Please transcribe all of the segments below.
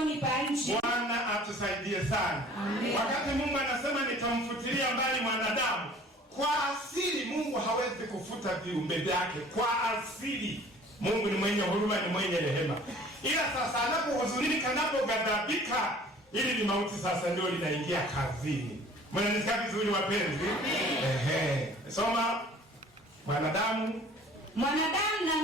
usoni pa nchi. Bwana atusaidie sana. Amen. Wakati Mungu anasema nitamfutilia mbali mwanadamu, kwa asili Mungu hawezi kufuta viumbe vyake. Kwa asili Mungu ni mwenye huruma, ni mwenye rehema. Ila sasa anapohuzunika, anapoghadhabika, ili ni mauti sasa ndio linaingia kazini. Mnanisikia vizuri wapenzi? Soma mwanadamu Na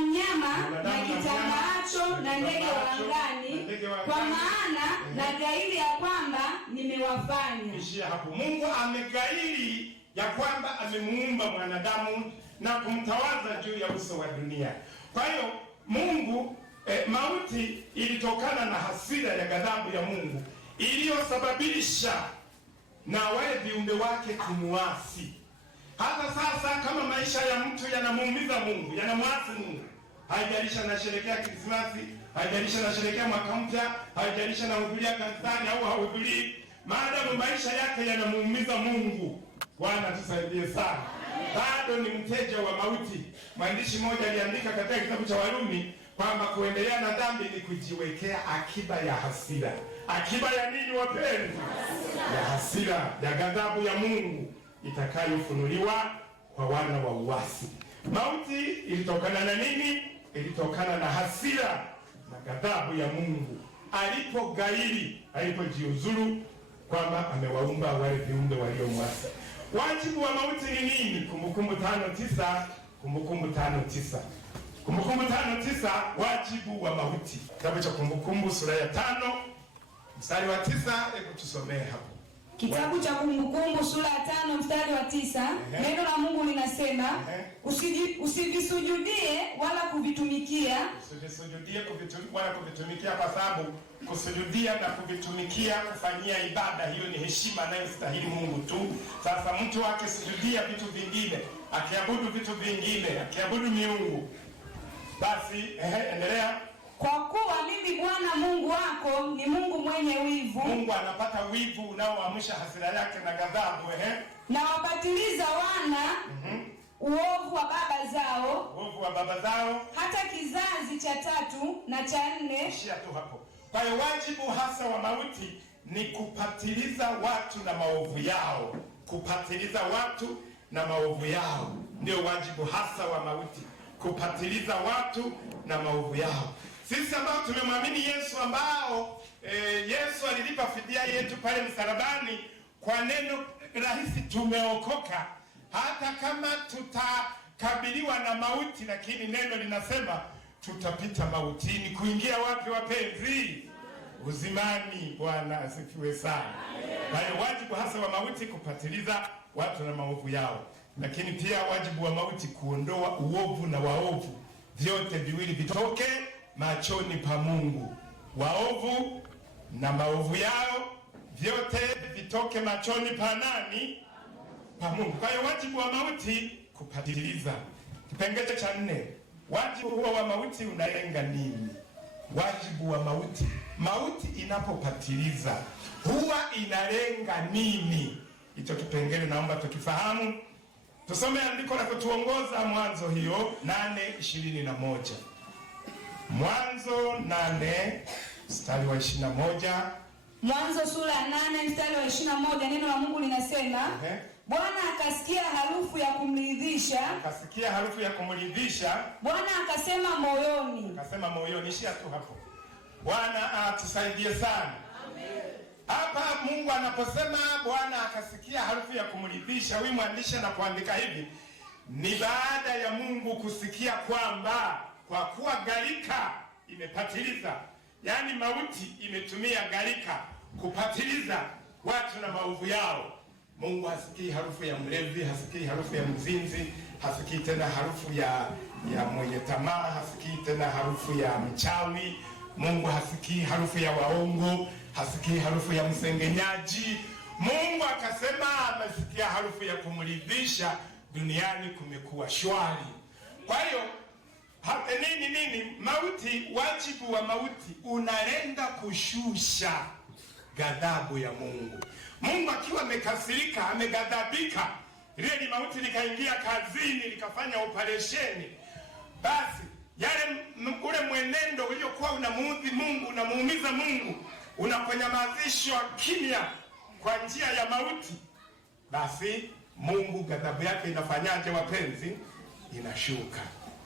mnyama na kitambaacho na ndege wa angani, kwa maana na gairi ya kwamba nimewafanya. Ishia hapo. Mungu amegairi ya kwamba amemuumba mwanadamu na kumtawaza juu ya uso wa dunia. Kwa hiyo Mungu mauti ilitokana na hasira ya ghadhabu ya Mungu iliyosababisha na wale viumbe wake kumuasi. Hata sasa kama maisha ya mtu yanamuumiza Mungu, yanamwasi Mungu, haijalisha anasherehekea Krismasi, haijalisha anasherehekea mwaka mpya, haijalisha anahudhuria kanisani au hahudhurii, maadamu maisha yake yanamuumiza Mungu, Bwana tusaidie sana, bado ni mteja wa mauti. Mwandishi mmoja aliandika katika kitabu cha Warumi kwamba kuendelea na dhambi ni kujiwekea akiba ya hasira. Akiba ya nini wapenzi? Ya hasira, ya ghadhabu ya Mungu itakayofunuliwa kwa wana wa uasi. Mauti ilitokana na nini? Ilitokana na hasira na ghadhabu ya Mungu alipogairi, alipojiuzuru kwamba amewaumba wale viumbe waliomwasi. Wajibu wa mauti ni nini? Kumbukumbu 5:9. Kumbukumbu 5:9. Kumbukumbu 5:9, wajibu wa mauti. Kitabu cha Kumbukumbu sura ya 5 mstari wa 9, hebu tusomee hapo. Kitabu cha Kumbukumbu sura ya 5 mstari wa 9, neno la Mungu linasema, usivisujudie wala kuvitumikia. Usivisujudie wala kuvitumikia, kwa sababu kusujudia na kuvitumikia, kufanyia ibada, hiyo ni heshima anayostahili Mungu tu. Sasa mtu akisujudia vitu vingine, akiabudu vitu vingine, akiabudu miungu, basi endelea. Kwa kuwa mimi Bwana Mungu wako ni Mungu mwenye wivu. Mungu anapata wivu unaoamsha hasira yake na ghadhabu. Na wapatiliza wana uovu wa baba zao. Uovu wa baba zao hata kizazi cha 3 na cha 4. Ishia tu hapo. Kwa hiyo wajibu hasa wa mauti ni kupatiliza watu na maovu yao. Kupatiliza watu na maovu yao ndio wajibu hasa wa mauti. Kupatiliza watu na maovu yao. Sisi ambao tumemwamini Yesu, ambao Yesu alilipa fidia yetu pale msalabani, kwa neno rahisi tumeokoka. Hata kama tutakabiliwa na mauti, lakini neno linasema tutapita mautini kuingia wapi wapenzi? Uzimani. Bwana asifiwe sana. Kwa hiyo wajibu hasa wa mauti kupatiliza watu na maovu yao, lakini pia wajibu wa mauti kuondoa uovu na waovu, vyote viwili vitoke machoni pa Mungu. Waovu na maovu yao vyote vitoke machoni pa nani? Pa Mungu. Kwa hiyo wajibu wa mauti kupatiliza. Kipengele cha 4, wajibu huo wa mauti unalenga nini? Wajibu wa mauti, mauti inapopatiliza huwa inalenga nini? Hicho kipengele naomba tukifahamu. Tusome andiko la kutuongoza, Mwanzo hiyo 8:21. Mwanzo 8 mstari wa 21. Mwanzo sura ya 8 mstari wa 21, neno la Mungu linasema, Bwana akasikia harufu ya kumridhisha. Akasikia harufu ya kumridhisha. Bwana akasema moyoni. Akasema moyoni. Ishia tu hapo. Bwana atusaidie sana. Amen. Hapa Mungu anaposema Bwana akasikia harufu ya kumridhisha, huyu mwandishi anapoandika hivi, ni baada ya Mungu kusikia kwamba kwa kuwa gharika imepatiliza, yaani mauti imetumia gharika kupatiliza watu na maovu yao. Mungu hasikii harufu ya mlevi, hasikii harufu ya mzinzi, hasikii tena harufu ya mwenye tamaa, hasikii tena harufu ya mchawi. Mungu hasikii harufu ya waongo, hasikii harufu ya msengenyaji. Mungu akasema amesikia harufu ya kumridhisha, duniani kumekuwa shwari. Kwa hiyo nini mauti, wajibu wa mauti unalenga kushusha ghadhabu ya Mungu. Mungu akiwa amekasirika, ameghadhabika, ile ni mauti likaingia kazini, likafanya operesheni, basi ule mwenendo uliokuwa unamuudhi Mungu, unamuumiza Mungu, unaponyamazishwa kimya kwa njia ya mauti, basi Mungu ghadhabu yake inafanyaje wapenzi? Inashuka.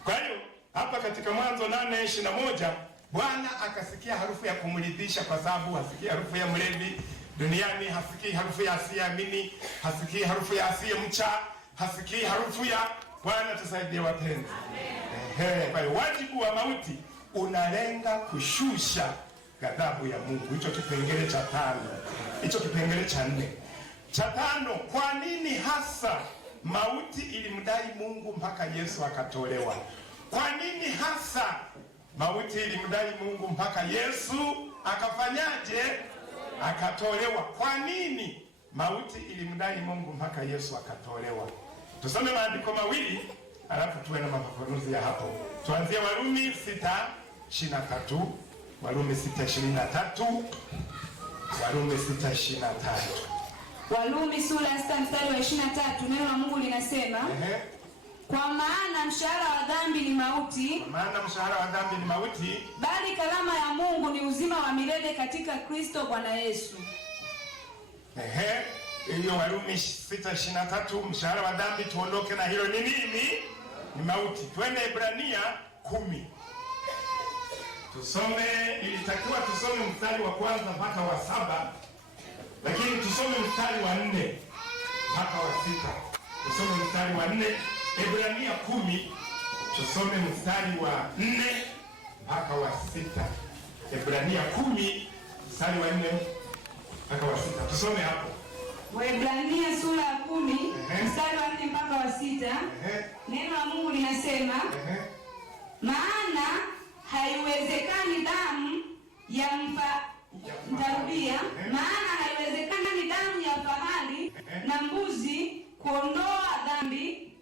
Kwa hiyo hapa katika Mwanzo 8:21 Bwana akasikia harufu ya kumridhisha, kwa sababu hasikii harufu ya mlevi duniani, hasikii harufu ya asiyeamini, hasikii harufu ya asiyemcha, hasikii harufu ya Bwana. Tusaidie wapenzi. Kwa hiyo wajibu wa mauti unalenga kushusha ghadhabu ya Mungu. Hicho kipengele cha 5. Hicho kipengele cha 4. Cha 5, kwa nini hasa mauti ilimdai Mungu mpaka Yesu akatolewa? Kwa nini hasa mauti ilimdai Mungu mpaka Yesu akafanyaje? Akatolewa. Kwa nini mauti ilimdai Mungu mpaka Yesu akatolewa? Tusome maandiko mawili alafu tuwe na mafafanuzi ya hapo. Tuanzie Warumi 6:23. Warumi 6:23. Warumi 6:23. Warumi sura ya 6 mstari wa 23, neno la Mungu linasema, kwa maana mshahara wa dhambi ni mauti. Kwa maana mshahara wa dhambi ni mauti, bali karama ya Mungu ni uzima wa milele katika Kristo Bwana Yesu. Hiyo Warumi 6:23, mshahara wa dhambi tuondoke na hilo ni nini? Ni mauti. Twende Ibrania 10. Tusome, ilitakiwa tusome mstari wa 1 mpaka wa 7. Lakini tusome mstari wa 4 mpaka wa 6. Tusome mstari wa 4, Ibrania 10, tusome mstari wa 4 mpaka wa 6. Ibrania 10 mstari wa 4 mpaka wa 6. Tusome hapo. Waebrania sura ya 10 mstari wa 4 mpaka wa 6. Neno la Mungu linasema, maana haiwezekani damu ya mtarudia, maana haiwezekani damu ya fahali na mbuzi kuondoa dhambi.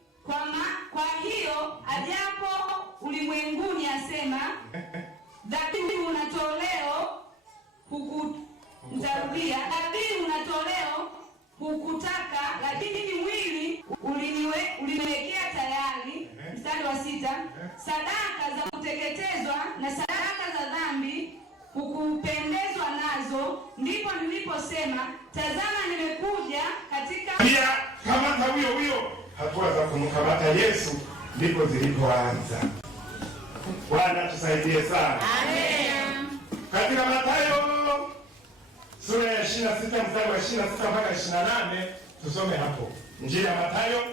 Kwa hiyo ajapo ulimwenguni asema, dhabihu unatoleo mtarudia, dhabihu unatoleo hukutaka, lakini mwili uliniwekea tayari. Mstari wa 6, sadaka za kuteketezwa na sadaka za dhambi hukupendezwa nazo, ndipo niliposema, tazama nimekuja katika. Pia kamata huyo hatua za kumkamata Yesu ndipo zilipoanza. Bwana tusaidie sana. Amen. Katika Mathayo sura ya 26 mstari wa 26 mpaka 28, tusome hapo. Injili ya Mathayo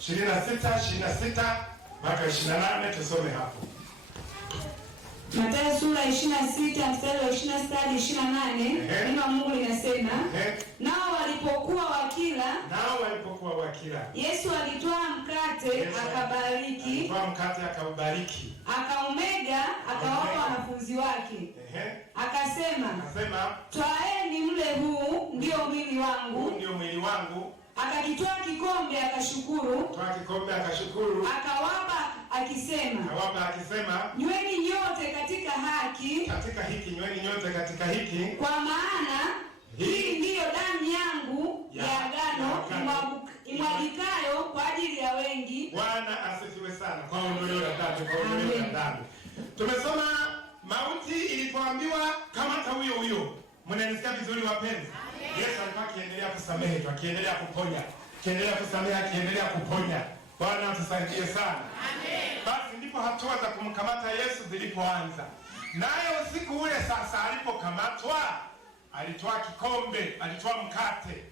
26 mpaka 28, tusome hapo. Mathayo sura 26 mstari wa 26 hadi 28, neno la Mungu linasema, nao walipokuwa wakila, Yesu alitwaa mkate akaubariki, akaumega, akawapa wanafunzi wake, akasema, twaeni mle, huu ndio mwili wangu. Akakitwaa kikombe akashukuru, akawapa akisema, nyweni nyote katika hiki, kwa maana hii ndiyo damu yangu ya agano imwagikayo kwa ajili ya wengi. Bwana asifiwe sana. Kwa ondoleo la dhambi. Tumesoma mauti ilipoambiwa kamata huyo. Mnanisikia vizuri wapenzi? Yesu alikuwa akiendelea kusamehe, akiendelea kuponya, akiendelea kusamehe, akiendelea kuponya. Bwana tusaidie sana. Amen. Basi ndipo hatua za kumkamata Yesu zilipoanza. Nayo siku ule sasa alipokamatwa, alitoa kikombe, alitoa mkate,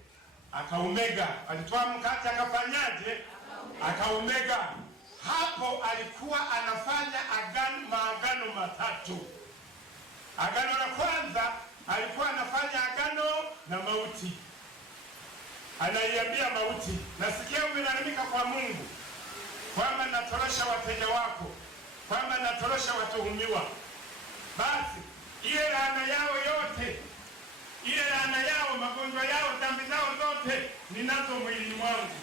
akaumega. Alitoa mkate akafanyaje? Akaumega. Hapo alikuwa anafanya maagano matatu. Agano la kwanza alikuwa anafanya agano na mauti. Anaiambia mauti, nasikia umelalamika kwa Mungu kwamba natorosha wateja wako, kwamba natorosha watuhumiwa. Basi ile laana yao yote, ile laana yao, magonjwa yao, dhambi zao zote ninazo mwilini mwangu.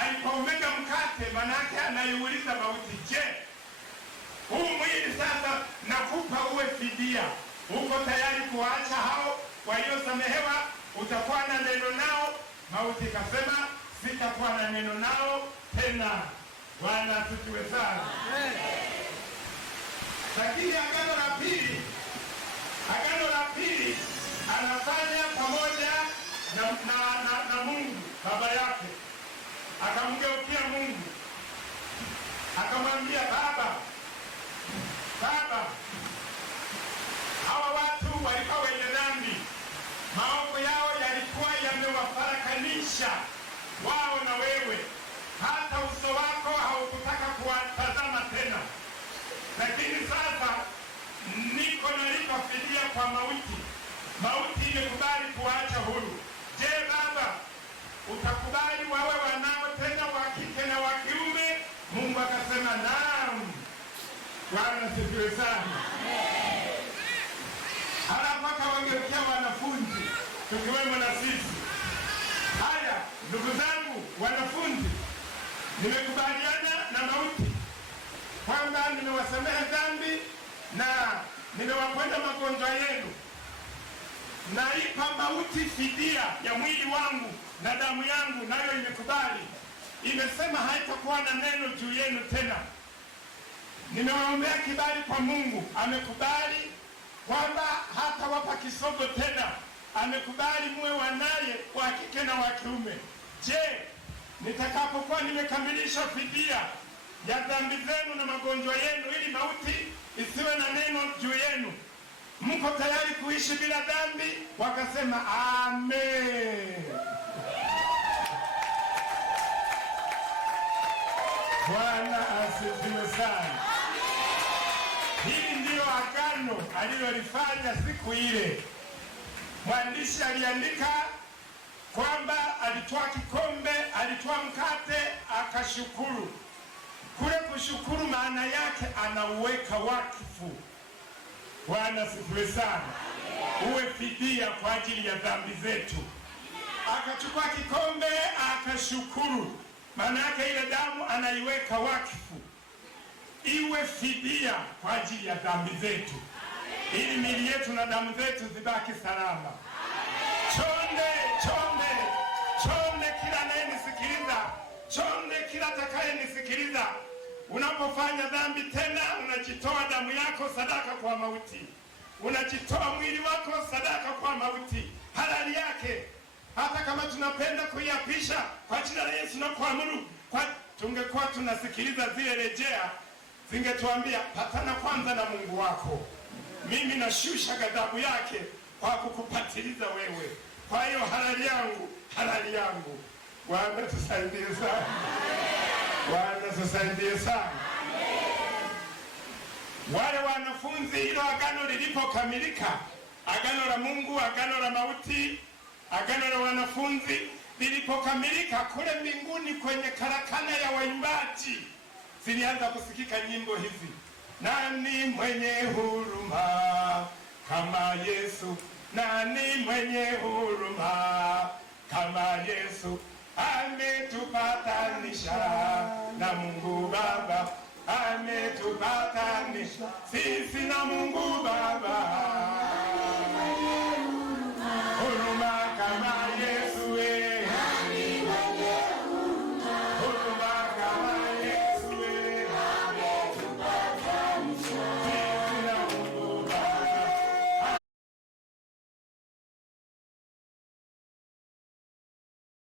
Alipoumega mkate, manake anaiuliza mauti, je, huu mwili sasa nakupa uwe fidia, uko tayari kuacha hao waliosamehewa? Utakuwa na neno nao? Mauti kasema, sitakuwa na neno nao tena. Bwana asifiwe sana. Lakini agano la pili anafanya pamoja na Mungu baba yake. Akamgeukia Mungu akamwambia, Baba, hawa watu walikuwa wenye dhambi, maovu yao yalikuwa yamewafarakanisha wao na wewe, hata uso wako haukutaka kuwatazama tena. Lakini sasa niko nalipa fidia kwa mauti. Mauti imekubali kuacha huru. Je, Baba, utakubali wawe wanao tena wa kike na wa kiume? Mungu akasema naam. Bwana asifiwe sana. Halafu akawageukia wanafunzi, tukiwemo na sisi. Haya, ndugu zangu wanafunzi, nimekubaliana na mauti kwamba nimewasamehe dhambi na nimewaponya magonjwa yenu. Naipa mauti fidia ya mwili wangu na damu yangu, nayo imekubali. Imesema haitakuwa na neno juu yenu tena. Nimewaombea kibali kwa Mungu, amekubali kwamba hata wapa kisogo tena. Amekubali muwe wanaye wa kike na wa kiume. Je, nitakapokuwa nimekamilisha fidia ya dhambi zenu na magonjwa yenu, ili mauti isiwe na neno juu yenu, mko tayari kuishi bila dhambi? Wakasema amen. Bwana asifiwe sana. Hili ndiyo agano alilolifanya siku ile. Mwandishi aliandika kwamba alitoa kikombe, alitoa mkate, akashukuru. Kule kushukuru maana yake anauweka wakfu. Bwana asifiwe sana. Uwe fidia kwa ajili ya dhambi zetu. Akachukua kikombe, akashukuru. Maana yake ile damu anaiweka wakfu, iwe fidia kwa ajili ya dhambi zetu, ili miili yetu na damu zetu zibaki salama. Chonde kila anayenisikiliza, chonde kila atakayenisikiliza, unapofanya dhambi tena, unajitoa damu yako sadaka kwa mauti, unajitoa mwili wako sadaka kwa mauti, halali yake. Hata kama tunapenda kuiapisha kwa jina la Yesu na kuamuru, tungekuwa tunasikiliza zile rejea, zingetuambia patana kwanza na Mungu wako. Mimi nashusha ghadhabu yake kwa kukupatiliza wewe. Kwa hiyo halali yangu. Bwana tusaidie sana. Bwana tusaidie sana. Wale wanafunzi, hilo agano lilipokamilika, agano la Mungu, agano la mauti, agano la wanafunzi lilipokamilika, kule mbinguni kwenye karakana ya waimbaji zilianza kusikika nyimbo hizi. Nani mwenye huruma kama Yesu? Nani mwenye huruma kama Yesu? Ametupatanisha na Mungu Baba, ametupatanisha sisi na Mungu Baba.